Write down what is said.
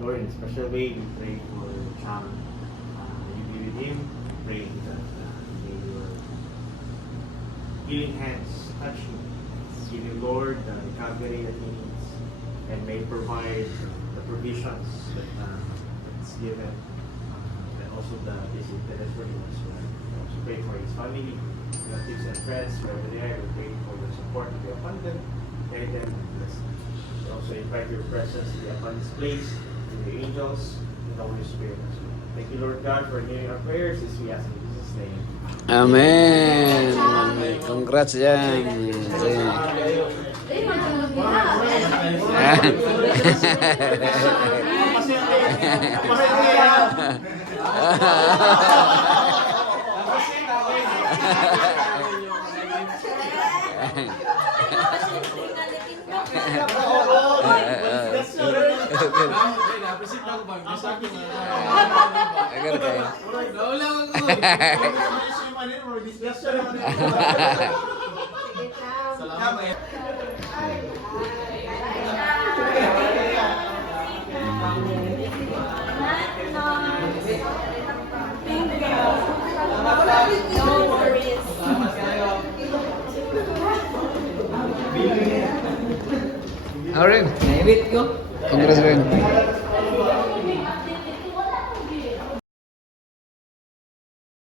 Lord, in a special way, we pray for Chang. You be with him. Pray that may your healing hands touch him. Give him, Lord, the recovery that he needs, and may provide the provisions that's given, and also the visit that is for him as well. We also pray for his family, relatives and friends who are there. We pray for your support to be upon them, guide them, and bless them. We also invite your presence to be upon this place, to the angels, and the Holy Spirit as well. Thank you, Lord God, for hearing our prayers. This we ask in Jesus' name. Amen. Congrats yan. Agar kayo. Rin. Congrats rin.